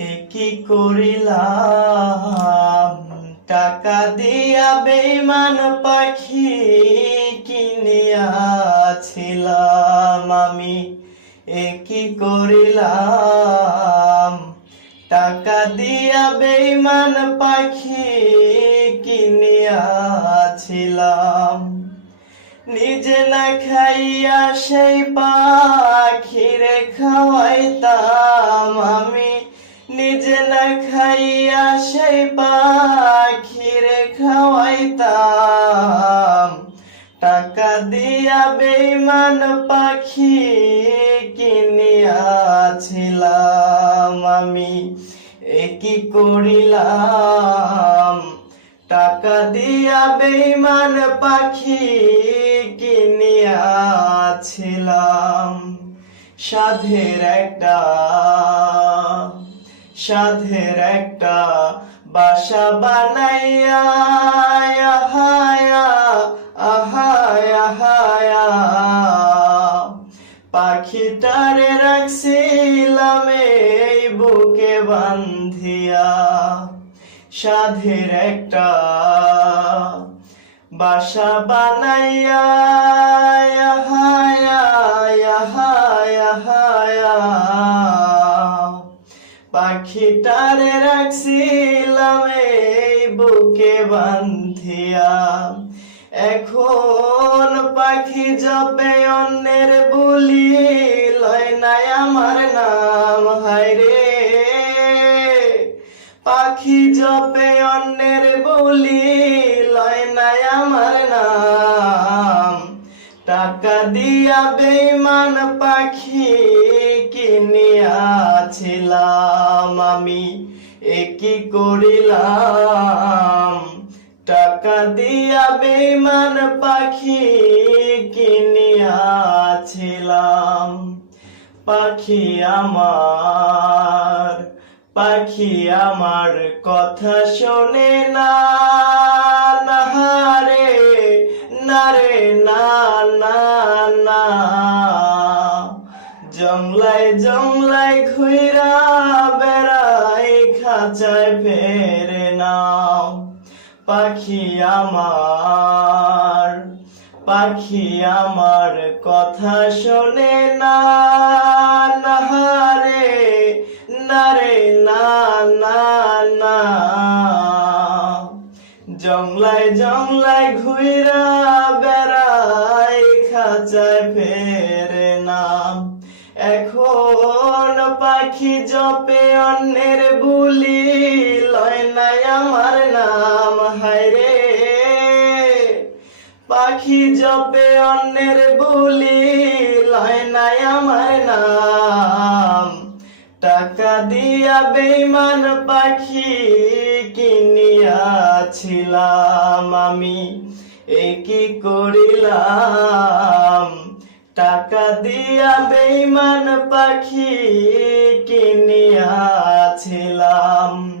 এ কি করিলাম? টাকা দিয়া বেইমান পাখি কিনিয়াছিলাম আমি। এ কি করিলাম? টাকা দিয়া বেইমান পাখি কিনিয়াছিলাম। নিজে না খাইয়া সেই পাখিরে খাওয়াইতাম আমি। নিজে না খাইয়া সেই পাখিরে খাওয়াইতাম। টাকা দিয়া বেইমান পাখি কিনিয়াছিলাম আমি, এ কি করিলাম? টাকা দিয়া বেইমান পাখি কিনিয়াছিলাম, সাধের একটা সাধের একটা বাসা বানাইয়া আহায়া আহায়া আহায়া পাখিটারে রাখছিলাম এই বুকে বান্ধিয়া সাধের একটা বাসা বানাইয়া হায়া হায়া হায়া পাখিটারে রাখছিলাম এই বুকে বান্ধিয়া এখন পাখি জপে অন্যের বুলি লয় নাই আমার নাম হায়রে পাখি জপে অন্যের বলি লয় নাই আমার নাম। টাকা দিয়া বেইমান পাখি কিনিয়াছিলাম আমি, এ কি করিলাম? টাকা দিয়া বেইমান পাখি কিনিয়াছিলাম পাখি আমার পাখি আমার কথা শোনে না। জংলায় জংলায় ঘুইরা বেড়াই খাঁচায় ফেরে নাও। পাখি আমার পাখি আমার কথা শোনে না না রে, না না না। জংলায় জংলায় ঘুইরা জপে অন্যের বুলি লয় নাই আমার নাম। টাকা দিয়া বেইমান পাখি কিনিয়াছিলাম আমি। এ কি করিলাম? টাকা দিয়া বেইমান পাখি কিনিয়াছিলাম।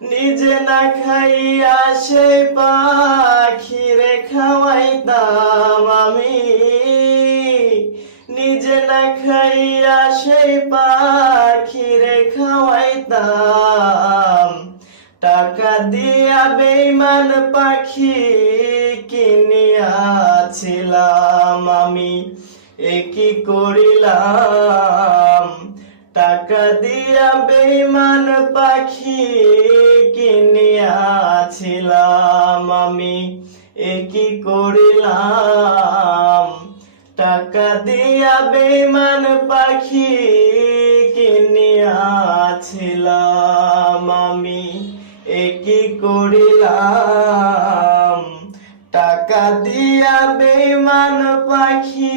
নিজে না খাইয়া সে পাখিরে দিয়া বেইমান পাখি কিনিয়াছিলাম আমি। এ কি করিলাম? টাকা দিয়া বেইমান পাখি কিনিয়াছিলাম আমি। এ কি করিলাম? টাকা দিয়া বেইমান পাখি কিনিয়াছিলাম আমি। কি করিলাম। টাকা দিয়া বেমান পাখি